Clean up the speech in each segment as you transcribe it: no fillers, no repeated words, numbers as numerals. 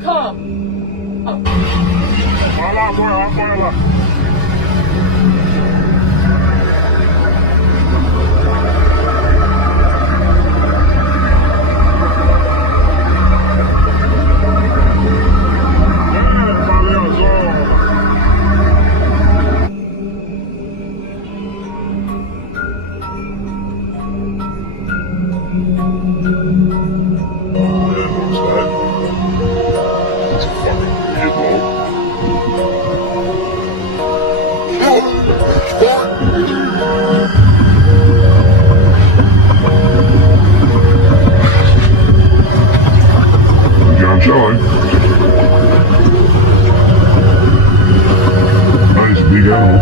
come. John. Nice big animal.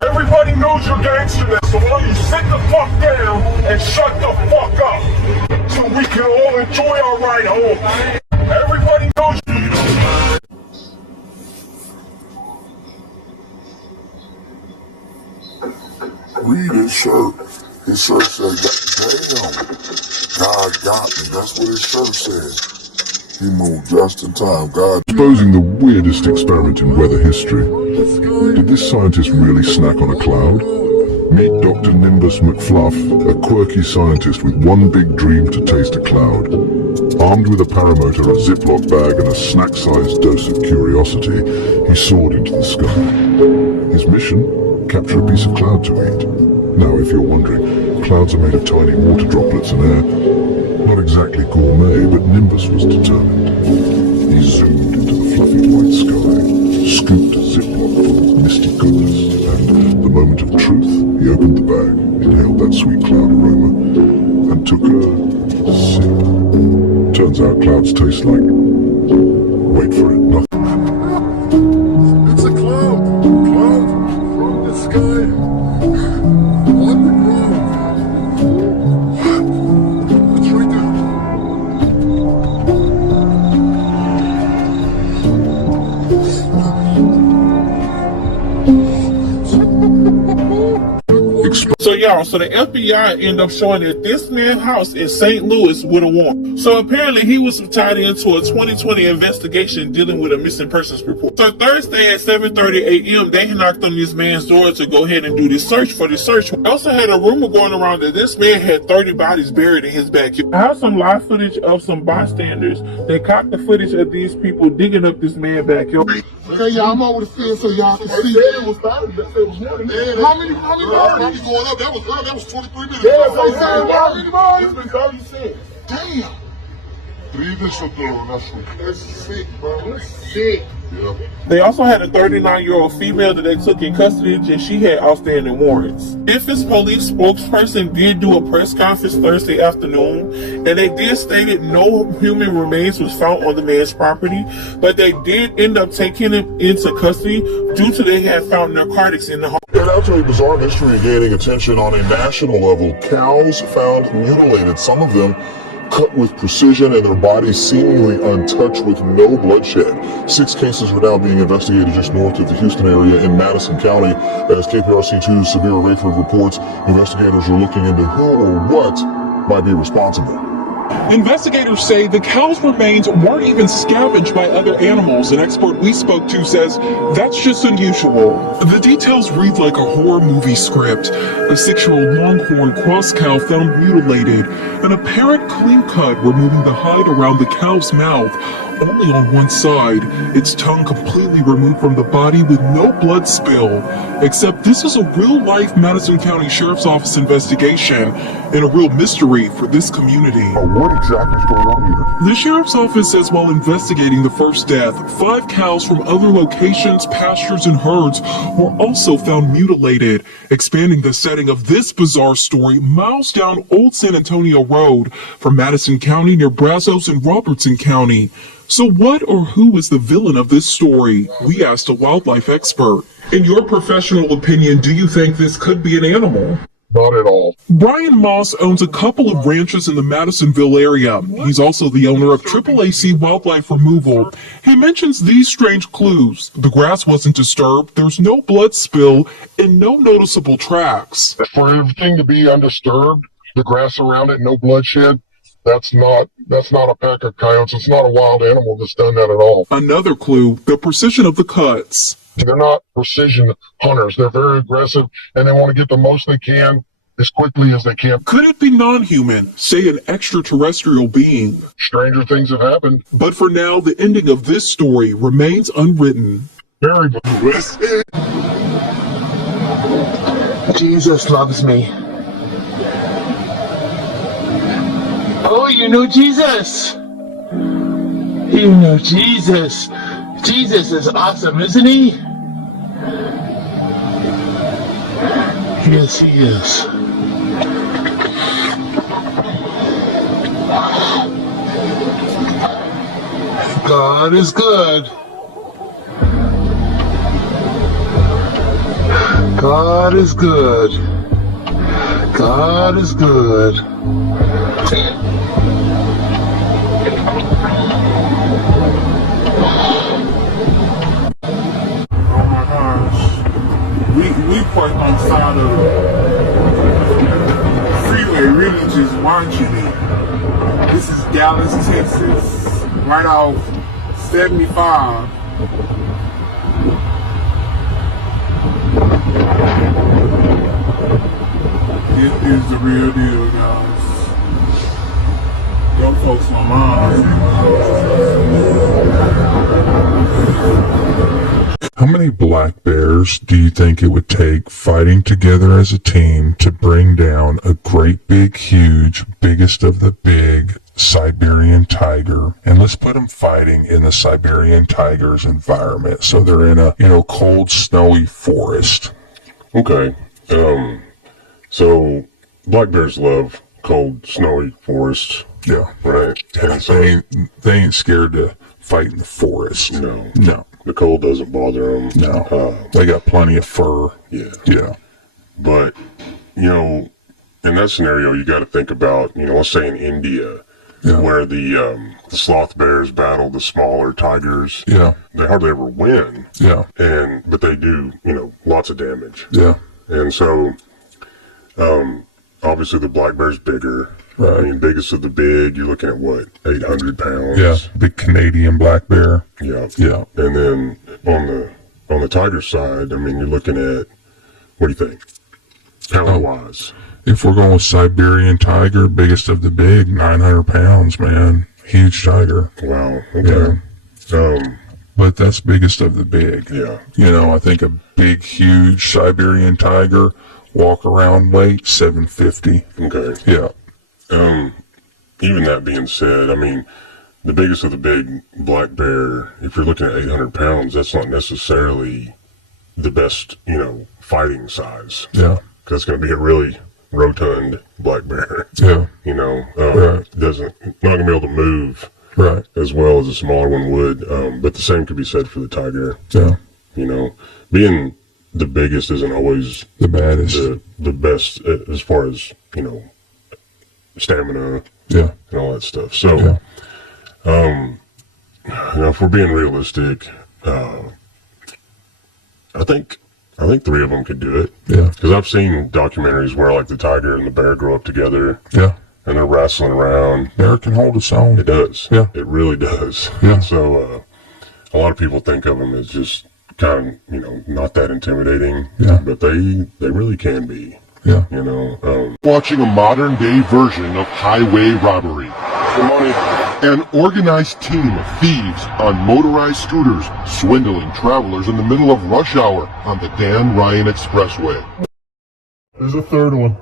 Everybody knows you're gangsterness, so why don't you sit the fuck down and shut the fuck up so we can all enjoy our ride home. Everybody knows you. Read his shirt. His shirt said, damn, God got me. That's what his shirt said. He moved just in time. God. Exposing the weirdest experiment in weather history. Did this scientist really snack on a cloud? Meet Dr. Nimbus McFluff, a quirky scientist with one big dream to taste a cloud. Armed with a paramotor, a Ziploc bag, and a snack-sized dose of curiosity, he soared into the sky. His mission? Capture a piece of cloud to eat. Now, if you're wondering, clouds are made of tiny water droplets and air. Not exactly gourmet, but Nimbus was determined. He zoomed into the fluffy white sky, scooped a Ziploc full of misty goodness, and the moment of truth, he opened the bag, inhaled that sweet cloud aroma, and took a sip. Turns out clouds taste like... wait for it, nothing. It's a cloud! Cloud from the sky! On the ground! It's right there! So y'all, so the FBI ended up showing that this man's house in St. Louis with a warrant. So apparently he was tied into a 2020 investigation dealing with a missing persons report. So Thursday at 7:30 a.m. they knocked on this man's door to go ahead and do this search for the search. I also had a rumor going around that this man had 30 bodies buried in his backyard. I have some live footage of some bystanders that caught the footage of these people digging up this man's backyard. Okay, y'all, I'm over the fence so y'all can see. It was more than that. How many bodies? Going up? That was 23 minutes. Yeah, so how many bodies? It's been 36. Damn. That's sick, bro. That's sick. Yeah. They also had a 39-year-old female that they took in custody, and she had outstanding warrants. Memphis police spokesperson did do a press conference Thursday afternoon, and they did state that no human remains was found on the man's property, but they did end up taking him into custody due to they had found narcotics in the home. And after a bizarre mystery gaining attention on a national level, cows found mutilated, some of them cut with precision and their bodies seemingly untouched with no bloodshed. 6 cases are now being investigated just north of the Houston area in Madison County. As KPRC2's Sabira Rayford reports, investigators are looking into who or what might be responsible. Investigators say the cow's remains weren't even scavenged by other animals. An expert we spoke to says that's just unusual. The details read like a horror movie script. A 6-year-old longhorn cross cow found mutilated, an apparent clean cut removing the hide around the cow's mouth, only on one side, its tongue completely removed from the body with no blood spill. Except this is a real-life Madison County Sheriff's Office investigation and a real mystery for this community. What exactly is going on here? The Sheriff's Office says while investigating the first death, 5 cows from other locations, pastures, and herds were also found mutilated, expanding the setting of this bizarre story miles down Old San Antonio Road from Madison County near Brazos and Robertson County. So what or who is the villain of this story? We asked a wildlife expert. In your professional opinion, do you think this could be an animal? Not at all. Brian Moss owns a couple of ranches in the Madisonville area. He's also the owner of AAAC Wildlife Removal. He mentions these strange clues. The grass wasn't disturbed, there's no blood spill, and no noticeable tracks. For everything to be undisturbed, the grass around it, no bloodshed, that's not a pack of coyotes. It's not a wild animal that's done that at all. Another clue, the precision of the cuts. They're not precision hunters. They're very aggressive, and they want to get the most they can as quickly as they can. Could it be non-human, say an extraterrestrial being? Stranger things have happened. But for now, the ending of this story remains unwritten. Very Jesus loves me. Oh, you know Jesus. You know Jesus. Jesus is awesome, isn't he? Yes, he is. God is good. God is good. God is good. We parked on the side of the freeway, really just watching it. This is Dallas, Texas, right off 75. It is the real deal, guys. Young folks my mind. How many black bears do you think it would take fighting together as a team to bring down a great big huge, biggest of the big Siberian tiger? And let's put them fighting in the Siberian tiger's environment. So they're in a, cold, snowy forest. Okay. So black bears love cold, snowy forests. Yeah. Right. And they ain't scared to fight in the forest. No. No. The cold doesn't bother them. No. They got plenty of fur. Yeah. Yeah. But, in that scenario, you got to think about, let's say in India, where the sloth bears battle the smaller tigers. Yeah. They hardly ever win. Yeah. But they do, lots of damage. Yeah. And so, obviously the black bear's bigger. Right. I mean, biggest of the big, you're looking at what, 800 pounds? Yeah. Big Canadian black bear. Yeah. Yeah. And then on the tiger side, I mean, you're looking at, what do you think? Pound-wise. If we're going with Siberian tiger, biggest of the big, 900 pounds, man. Huge tiger. Wow. Okay. Yeah. But that's biggest of the big. Yeah. I think a big, huge Siberian tiger, walk around weight, 750. Okay. Yeah. Even that being said, I mean, the biggest of the big black bear, if you're looking at 800 pounds, that's not necessarily the best, fighting size. Yeah. Because it's going to be a really rotund black bear. Yeah. Right. Not going to be able to move Right. as well as a smaller one would. But the same could be said for the tiger. Yeah. Being the biggest isn't always The baddest. the best as far as, stamina Yeah. and all that stuff. So, if we're being realistic, I think 3 of them could do it. Yeah. Because I've seen documentaries where like the tiger and the bear grow up together Yeah. and they're wrestling around. Bear can hold its own. It does. Yeah. It really does. Yeah. So, a lot of people think of them as just kind of, not that intimidating. Yeah. But they really can be. Yeah. Watching a modern day version of highway robbery. Good morning. An organized team of thieves on motorized scooters swindling travelers in the middle of rush hour on the Dan Ryan Expressway. There's a third one.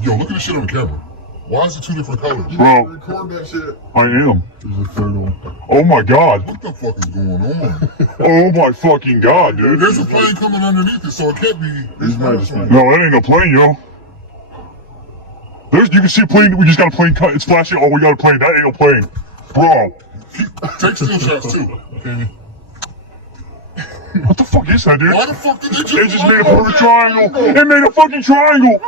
Yo, look at this shit on the camera. Why is it 2 different colors? You Bro, record that shit. I am. There's a third one. Oh my god. What the fuck is going on? Oh my fucking god, dude. There's a plane coming underneath it, so it can't be this first one. No, that ain't no plane, yo. You can see a plane. We just got a plane cut. It's flashing. Oh, we got a plane. That ain't no plane. Bro. Take still shots too. Okay. What the fuck is that, dude? Why the fuck did they It just made a perfect triangle. It made a fucking triangle.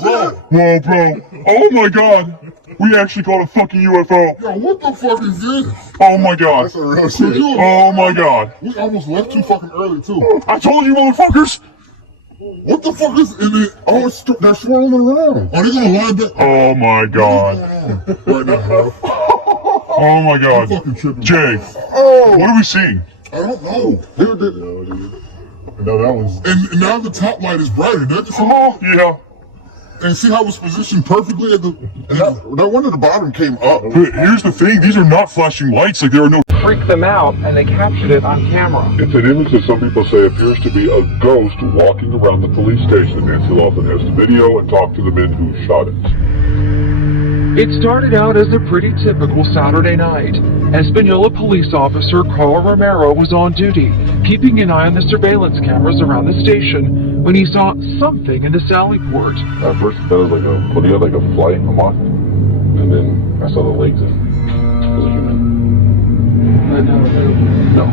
Bro. Whoa, bro. Oh my god. We actually caught a fucking UFO. Yo, what the fuck is this? Oh my god. That's a real shit. Oh my god. We almost left too fucking early too. I told you, motherfuckers. What the fuck is in it? Oh, they're swirling around. Are they gonna line back? Oh my god. Right now, bro. Oh my god. Fucking tripping. Jay, Oh, what are we seeing? I don't know. No, that was. And now the top light is brighter. That just, Oh, yeah. and see how it's positioned perfectly at the. That one at the bottom came up. But here's the thing. These are not flashing lights. Like, there are no... Freaked them out, and they captured it on camera. It's an image that some people say appears to be a ghost walking around the police station. Nancy Laughlin has the video and talked to the men who shot it. It started out as a pretty typical Saturday night. Espanola police officer Carl Romero was on duty, keeping an eye on the surveillance cameras around the station, when he saw something in the sally port. At first, that was like he had like a flight, a moth, and then I saw the legs and it was a human. No.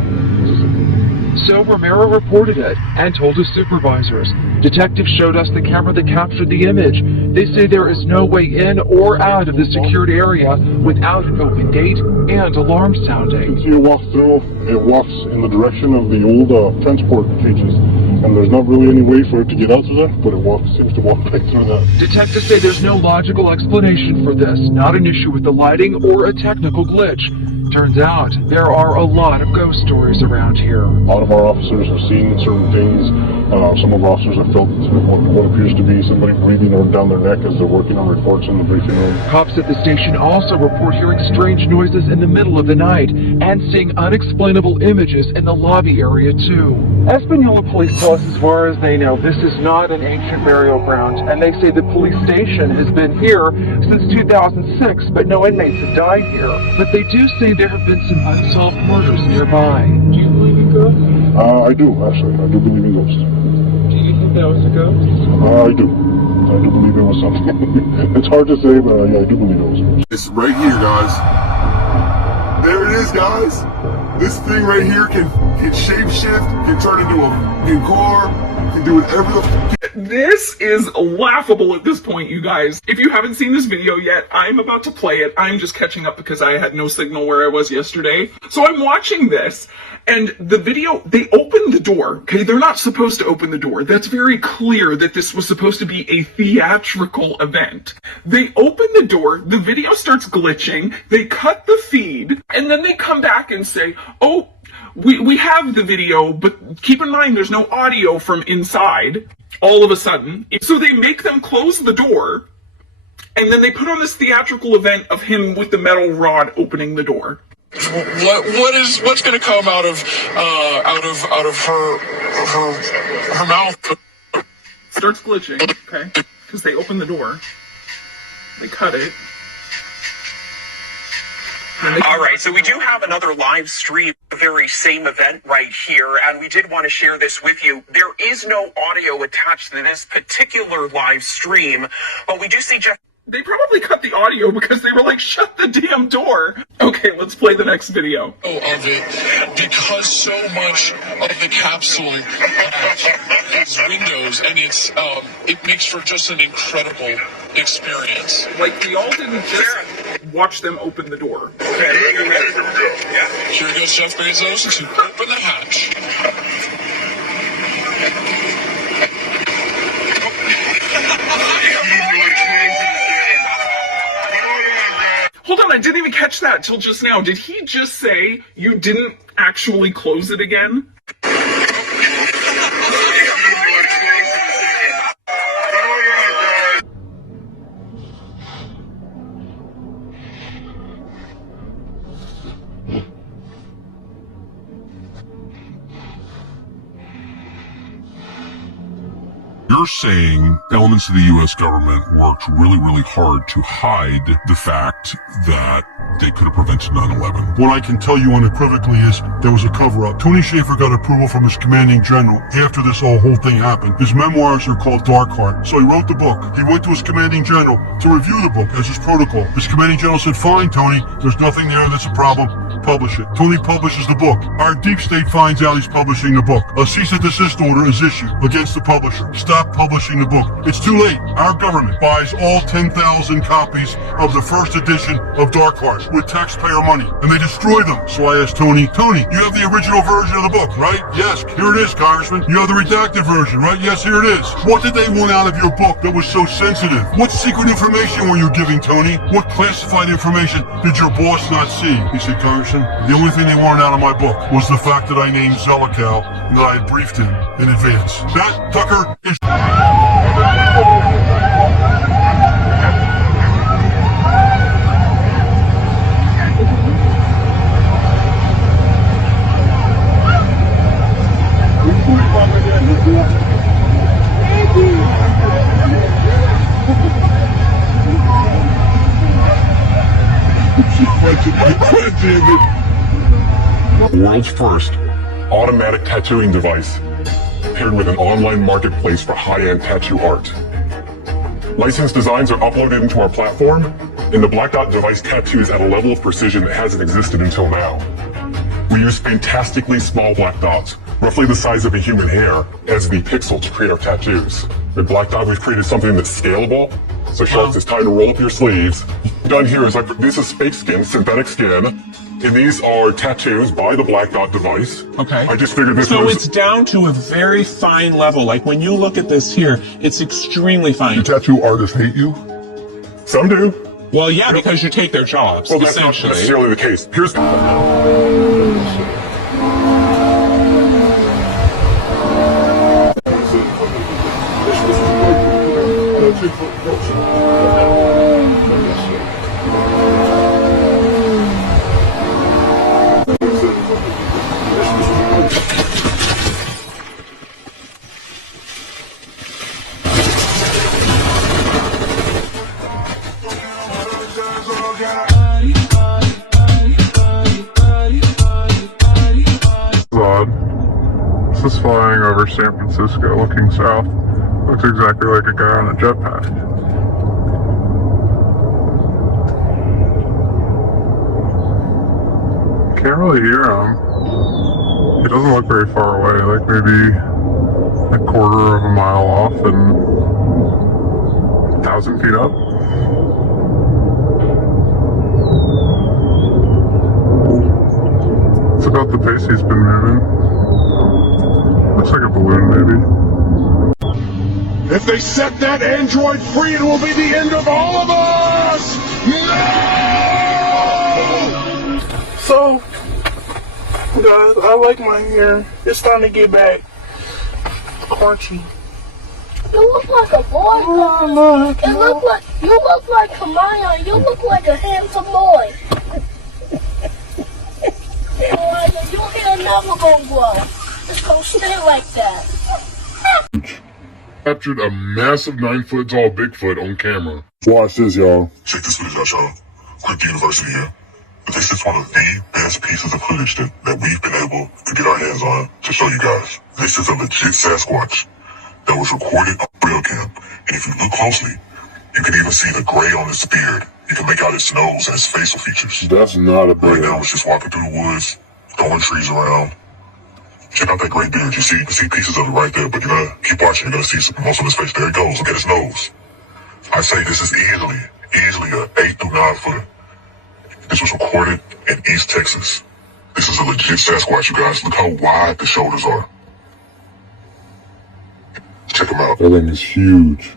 So Romero reported it and told his supervisors. Detectives showed us the camera that captured the image. They say there is no way in or out of the secured area without an open gate and alarm sounding. You see it walks through, it walks in the direction of the old transport cages, and there's not really any way for it to get out of there, but it seems to walk right through that. Detectives say there's no logical explanation for this, not an issue with the lighting or a technical glitch. Turns out, there are a lot of ghost stories around here. A lot of our officers have seen certain things. Some of our officers have felt what appears to be somebody breathing down their neck as they're working on reports in the briefing room. Cops at the station also report hearing strange noises in the middle of the night and seeing unexplainable images in the lobby area too. Espanola police tell us as far as they know, this is not an ancient burial ground, and they say the police station has been here since 2006, but no inmates have died here. But they do say there have been some unsolved murders nearby. Do you believe in ghosts? I do, actually. I do believe in ghosts. Do you think that was a ghost? I do. I do believe it was something. It's hard to say, but yeah, I do believe it was. It's right here, guys. There it is, guys. This thing right here can shape-shift, can turn into a new car, can do whatever the f***. This is laughable at this point, you guys. If you haven't seen this video yet, I'm about to play it. I'm just catching up because I had no signal where I was yesterday. So I'm watching this, and the video, they open the door, okay? They're not supposed to open the door. That's very clear that this was supposed to be a theatrical event. They open the door, the video starts glitching, they cut the feed, and then they come back and say, oh, we have the video, but keep in mind there's no audio from inside. All of a sudden. So they make them close the door, and then they put on this theatrical event of him with the metal rod opening the door. What's going to come out of her mouth? Starts glitching, okay? Because they open the door. They cut it. All right, so we do have another live stream, the very same event right here, and we did want to share this with you. There is no audio attached to this particular live stream, but we do see Jeff. They probably cut the audio because they were like, shut the damn door. Okay, let's play the next video. Of it, because so much of the capsule has windows, and it makes for just an incredible experience. Like, we all didn't just watch them open the door. Okay, Here goes Jeff Bezos to open the hatch. Hold on, I didn't even catch that till just now. Did he just say you didn't actually close it again? saying elements of the U.S. government worked really, really hard to hide the fact that they could have prevented 9/11. What I can tell you unequivocally is there was a cover-up. Tony Schaefer got approval from his commanding general after this whole thing happened. His memoirs are called Dark Heart. So he wrote the book. He went to his commanding general to review the book as his protocol. His commanding general said, fine, Tony, there's nothing there that's a problem. Publish it. Tony publishes the book. Our deep state finds out he's publishing the book. A cease and desist order is issued against the publisher. Stop publishing the book. It's too late. Our government buys all 10,000 copies of the first edition of Dark Heart with taxpayer money, and they destroy them. So I asked Tony, you have the original version of the book, right? Yes, here it is, Congressman. You have the redacted version, right? Yes, here it is. What did they want out of your book that was so sensitive? What secret information were you giving, Tony? What classified information did your boss not see? He said, Congressman, the only thing they wanted out of my book was the fact that I named Zelikow and that I had briefed him in advance. That, Tucker, is... World's first automatic tattooing device paired with an online marketplace for high-end tattoo art. Licensed designs are uploaded into our platform, and the Black Dot device tattoos at a level of precision that hasn't existed until now. We use fantastically small black dots, roughly the size of a human hair, as the pixel to create our tattoos. With Black Dot, we've created something that's scalable, so Sharks, it's time to roll up your sleeves. Done here is this is fake skin, synthetic skin, and these are tattoos by the Black Dot device. Okay. I just figured this So was... it's down to a very fine level. Like when you look at this here, it's extremely fine. Do tattoo artists hate you? Some do. Well, yeah, because you take their jobs, Well, that's not essentially. necessarily the case. Here's... This is flying over San Francisco, looking south. Looks exactly like a guy on a jetpack. Can't really hear him. He doesn't look very far away, like maybe a quarter of a mile off and 1,000 feet up. It's about the pace he's been moving. Looks like a balloon, maybe. If they set that android free, it will be the end of all of us! No! So, guys, I like my hair. It's time to get back crunchy. You look like a boy, Mom. You look like Kamaya. You look like a handsome boy. Your hair never gonna grow. It's gonna stay like that. Captured a massive 9-foot tall Bigfoot on camera. Watch this, y'all. Check this footage out, y'all. Quick University here. This is one of the best pieces of footage that we've been able to get our hands on to show you guys. This is a legit Sasquatch that was recorded on trail cam. And if you look closely, you can even see the gray on his beard. You can make out his nose and his facial features. That's not a Right bear. now, it's just walking through the woods, throwing trees around. Check out that gray beard. You can see pieces of it right there, but you're gonna keep watching. You're gonna see most of his face. There it goes. Look at his nose. I say this is easily a 8 through 9 footer. This was recorded in East Texas. This is a legit Sasquatch, you guys. Look how wide the shoulders are. Check him out. That thing is huge.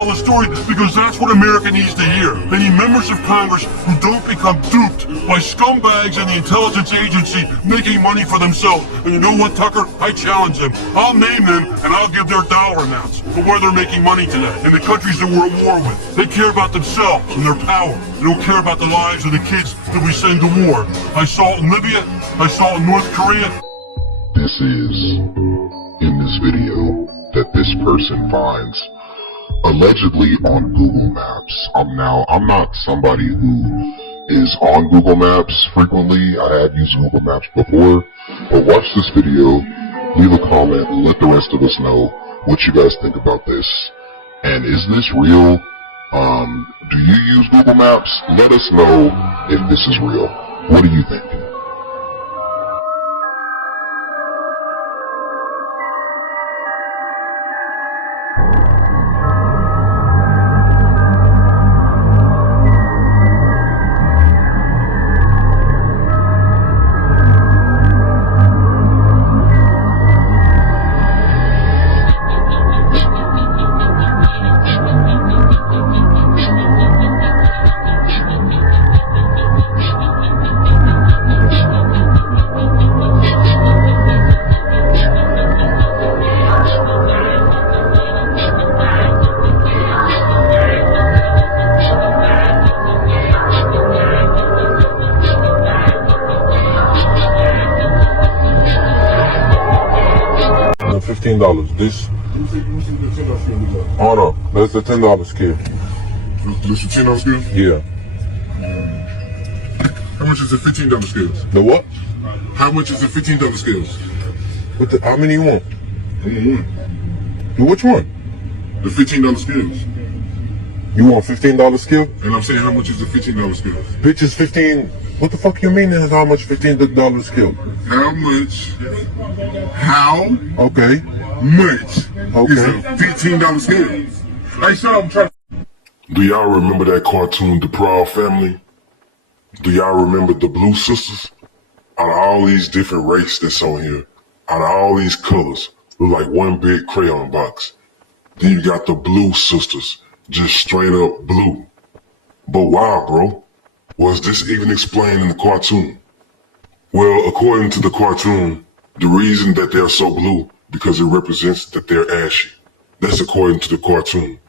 The story because that's what America needs to hear. They need members of Congress who don't become duped by scumbags and the intelligence agency making money for themselves. And you know what, Tucker? I challenge them. I'll name them and I'll give their dollar amounts for where they're making money today in the countries that we're at war with. They care about themselves and their power. They don't care about the lives of the kids that we send to war. I saw it in Libya. I saw it in North Korea. This is, in this video, that this person finds allegedly on Google Maps. I'm not somebody who is on Google Maps frequently. I have used Google Maps before, but watch this video, leave a comment, and let the rest of us know what you guys think about this. And is this real? Do you use Google Maps? Let us know if this is real. What do you think? $15. This. Oh no, that's the $10 scale. This the $10 scale? Yeah. How much is the $15 scales? The what? How much is the $15 scales? How many you want? I want one. Which one? The $15 scales. You want $15 scale? And I'm saying, how much is the $15 scales? Bitch is 15. What the fuck you mean is how much $15 scale? How much? How Okay. much Okay. is a $15 scale? Hey, son, I'm trying. Do y'all remember that cartoon, The Proud Family? Do y'all remember the Blue Sisters? Out of all these different races that's on here, out of all these colors, look like one big crayon box. Then you got the Blue Sisters, just straight up blue. But why, bro? Was this even explained in the cartoon? Well, according to the cartoon, the reason that they're so blue because it represents that they're ashy. That's according to the cartoon.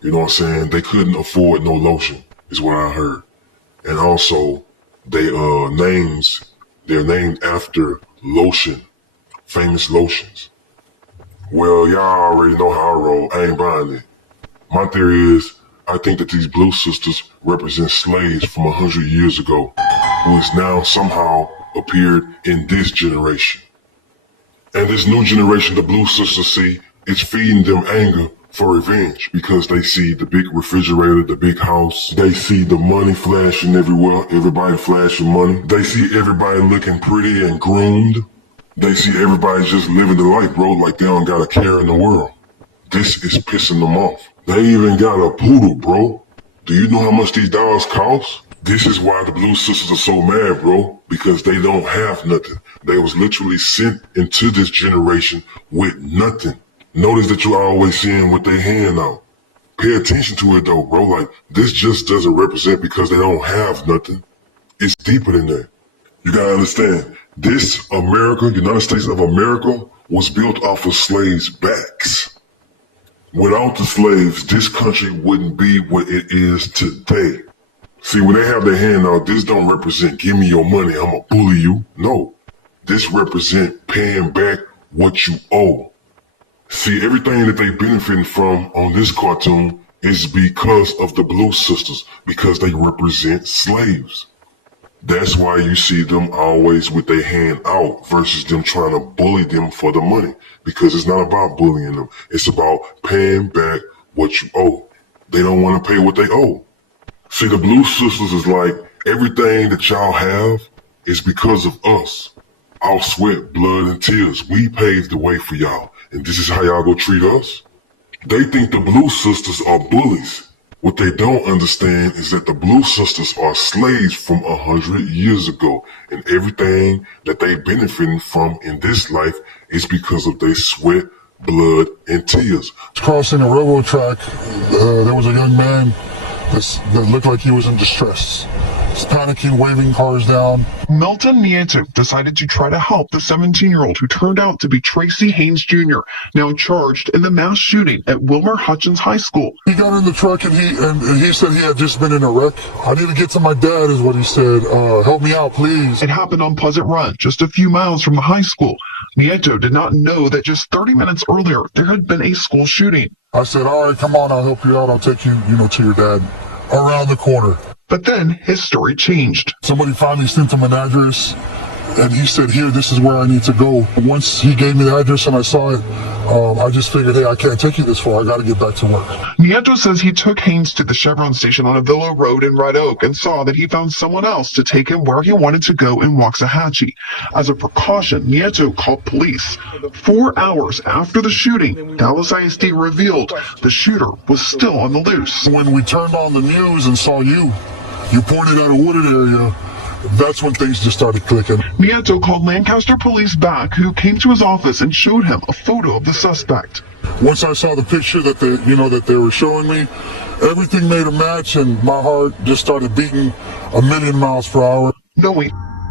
You know what I'm saying? They couldn't afford no lotion, is what I heard. And also, they're named after lotion, famous lotions. Well, y'all already know how I roll. I ain't buying it. My theory is, I think that these Blue Sisters represent slaves from 100 years ago, who has now somehow appeared in this generation. And this new generation the Blue Sisters see, it's feeding them anger for revenge because they see the big refrigerator, the big house. They see the money flashing everywhere, everybody flashing money. They see everybody looking pretty and groomed. They see everybody just living the life, bro, like they don't got a care in the world. This is pissing them off. They even got a poodle, bro. Do you know how much these dogs cost? This is why the Blue Sisters are so mad, bro, because they don't have nothing. They was literally sent into this generation with nothing. Notice that you always see them with their hand out. Pay attention to it though, bro. Like, this just doesn't represent because they don't have nothing. It's deeper than that. You gotta understand, this America, United States of America, was built off of slaves' backs. Without the slaves, this country wouldn't be what it is today. See, when they have their hand out, this don't represent, give me your money, I'ma bully you. No, this represent paying back what you owe. See, everything that they benefiting from on this cartoon is because of the Blue Sisters, because they represent slaves. That's why you see them always with their hand out versus them trying to bully them for the money. Because it's not about bullying them. It's about paying back what you owe. They don't want to pay what they owe. See, the Blue Sisters is like, everything that y'all have is because of us. Our sweat, blood, and tears. We paved the way for y'all. And this is how y'all go treat us? They think the Blue Sisters are bullies. What they don't understand is that the Blue Sisters are slaves from 100 years ago, and everything that they benefiting from in this life is because of their sweat, blood, and tears. Crossing a railroad track, there was a young man that looked like he was in distress. He's panicking, waving cars down. Milton Nieto decided to try to help the 17-year-old who turned out to be Tracy Haynes Jr., now charged in the mass shooting at Wilmer Hutchins High School. He got in the truck and he said he had just been in a wreck. I need to get to my dad is what he said. Help me out, please. It happened on Pleasant Run, just a few miles from the high school. Nieto did not know that just 30 minutes earlier, there had been a school shooting. I said, all right, come on, I'll help you out. I'll take you, to your dad around the corner. But then his story changed. Somebody finally sent him an address, and he said, here, this is where I need to go. Once he gave me the address and I saw it, I just figured, hey, I can't take you this far. I got to get back to work. Nieto says he took Haynes to the Chevron station on Avila Road in Red Oak and saw that he found someone else to take him where he wanted to go in Waxahachie. As a precaution, Nieto called police. 4 hours after the shooting, Dallas ISD revealed the shooter was still on the loose. When we turned on the news and saw you pointed out a wooded area, that's when things just started clicking. Nieto called Lancaster police back, who came to his office and showed him a photo of the suspect. Once I saw the picture that they were showing me, everything made a match, and my heart just started beating 1,000,000 miles per hour.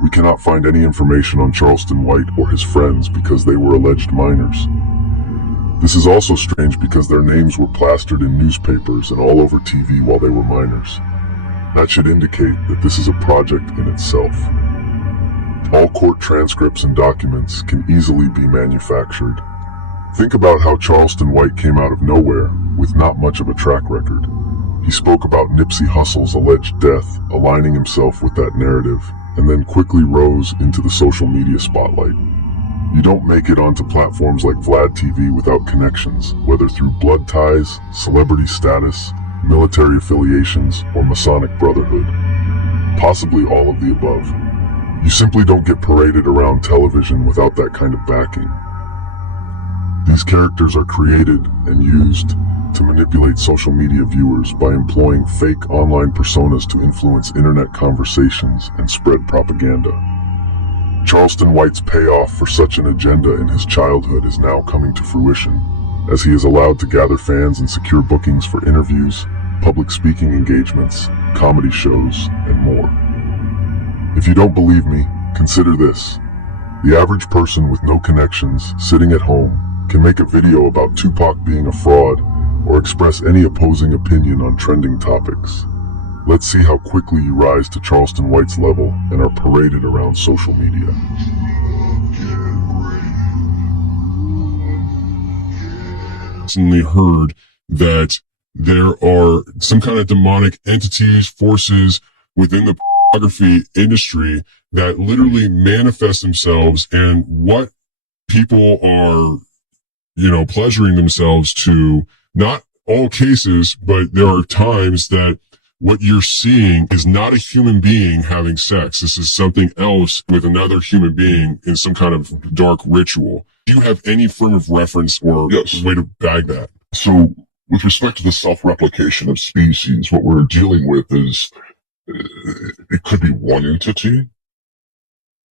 We cannot find any information on Charleston White or his friends because they were alleged minors. This is also strange because their names were plastered in newspapers and all over TV while they were minors. That should indicate that this is a project in itself. All court transcripts and documents can easily be manufactured. Think about how Charleston White came out of nowhere with not much of a track record. He spoke about Nipsey Hussle's alleged death, aligning himself with that narrative, and then quickly rose into the social media spotlight. You don't make it onto platforms like Vlad TV without connections, whether through blood ties, celebrity status, military affiliations, or Masonic Brotherhood. Possibly all of the above. You simply don't get paraded around television without that kind of backing. These characters are created and used to manipulate social media viewers by employing fake online personas to influence internet conversations and spread propaganda. Charleston White's payoff for such an agenda in his childhood is now coming to fruition, as he is allowed to gather fans and secure bookings for interviews, public speaking engagements, comedy shows, and more. If you don't believe me, consider this. The average person with no connections, sitting at home, can make a video about Tupac being a fraud or express any opposing opinion on trending topics. Let's see how quickly you rise to Charleston White's level and are paraded around social media. Recently heard that there are some kind of demonic entities, forces within the photography industry that literally manifest themselves, and what people are, pleasuring themselves to. Not all cases, but there are times that what you're seeing is not a human being having sex. This is something else with another human being in some kind of dark ritual. Do you have any frame of reference or way to bag that? So, with respect to the self-replication of species, what we're dealing with is, it could be one entity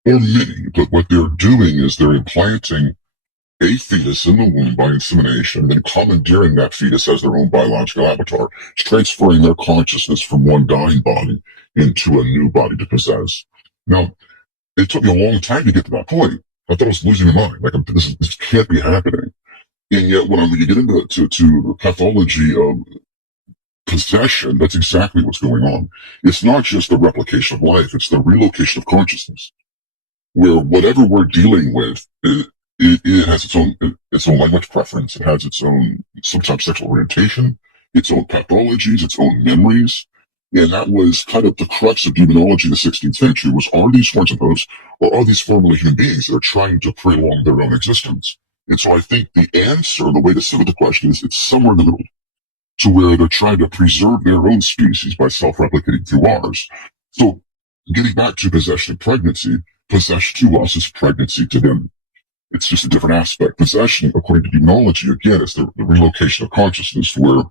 or many, but what they're doing is they're implanting a fetus in the womb by insemination, and then commandeering that fetus as their own biological avatar, transferring their consciousness from one dying body into a new body to possess. Now, it took me a long time to get to that point. I thought I was losing my mind. Like, this can't be happening. And yet, when you get into the pathology of possession, that's exactly what's going on. It's not just the replication of life, it's the relocation of consciousness, where whatever we're dealing with, it has its own language preference. It has its own, sometimes sexual orientation, its own pathologies, its own memories. And that was kind of the crux of demonology in the 16th century, was, are these forms of ghosts, or are these formerly human beings that are trying to prolong their own existence? And so I think the answer, the way to sit with the question is, it's somewhere in the middle, to where they're trying to preserve their own species by self-replicating through ours. So getting back to possession and pregnancy, possession to us is pregnancy to them. It's just a different aspect. Possession, according to demonology, again, is the relocation of consciousness, where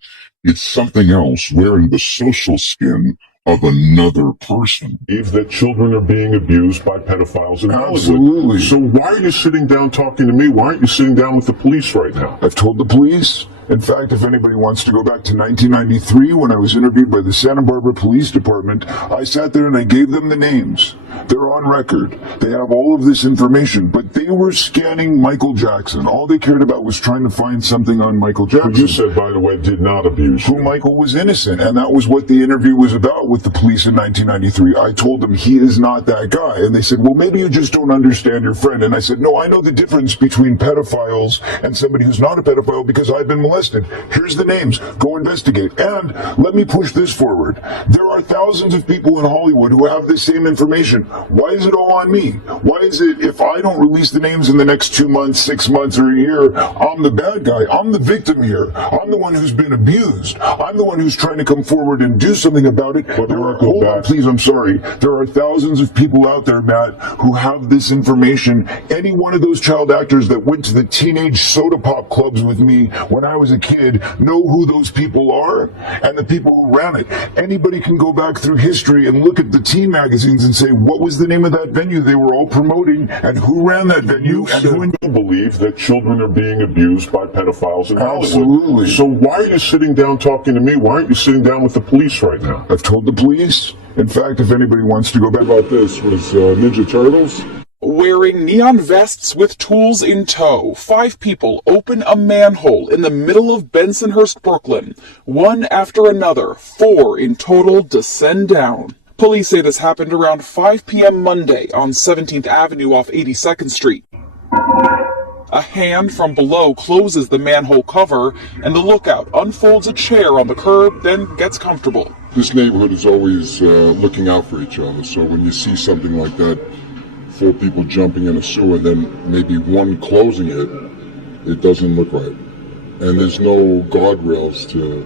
it's something else wearing the social skin of another person. Believe that children are being abused by pedophiles in Hollywood. Absolutely. So why are you sitting down talking to me? Why aren't you sitting down with the police right now? I've told the police. In fact, if anybody wants to go back to 1993, when I was interviewed by the Santa Barbara Police Department, I sat there and I gave them the names They're on record. They have all of this information, but they were scanning Michael Jackson. All they cared about was trying to find something on Michael Jackson. Who you said, by the way, did not abuse you. Who Michael was innocent, and that was what the interview was about with the police in 1993. I told them he is not that guy, and they said, well, maybe you just don't understand your friend. And I said, no, I know the difference between pedophiles and somebody who's not a pedophile because I've been molested. Here's the names. Go investigate. And let me push this forward. There are thousands of people in Hollywood who have this same information. Why is it all on me? Why is it if I don't release the names in the next 2 months, 6 months, or a year, I'm the bad guy. I'm the victim here. I'm the one who's been abused. I'm the one who's trying to come forward and do something about it. But hold on, please, I'm sorry. There are thousands of people out there, Matt, who have this information. Any one of those child actors that went to the teenage soda pop clubs with me when I was a kid know who those people are and the people who ran it. Anybody can go back through history and look at the teen magazines and say, what was the name of that venue they were all promoting and who ran that venue? And who believe that children are being abused by pedophiles in Hollywood. Absolutely. So why are you sitting down talking to me? Why aren't you sitting down with the police right now? I've told the police. In fact, if anybody wants to go back about this, was Ninja Turtles? Wearing neon vests with tools in tow, 5 people open a manhole in the middle of Bensonhurst, Brooklyn. One after another, 4 in total descend down. Police say this happened around 5 p.m. Monday on 17th Avenue off 82nd Street. A hand from below closes the manhole cover, and the lookout unfolds a chair on the curb, then gets comfortable. This neighborhood is always looking out for each other, so when you see something like that, 4 people jumping in a sewer, then maybe one closing it, it doesn't look right. And there's no guardrails to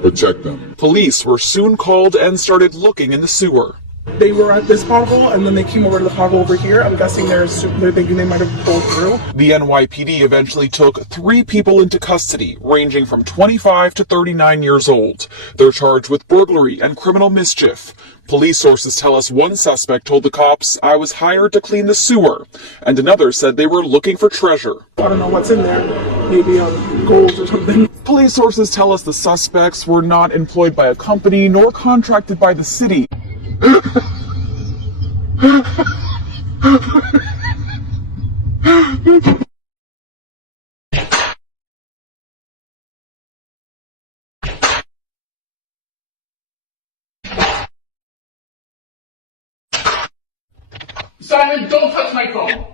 protect them. Police were soon called and started looking in the sewer. They were at this pothole, and then they came over to the pothole over here. I'm guessing they're thinking they might have pulled through. The NYPD eventually took 3 people into custody, ranging from 25 to 39 years old. They're charged with burglary and criminal mischief. Police sources tell us one suspect told the cops, "I was hired to clean the sewer," and another said they were looking for treasure. I don't know what's in there. Maybe gold or something. Police sources tell us the suspects were not employed by a company nor contracted by the city. Simon, don't touch my phone!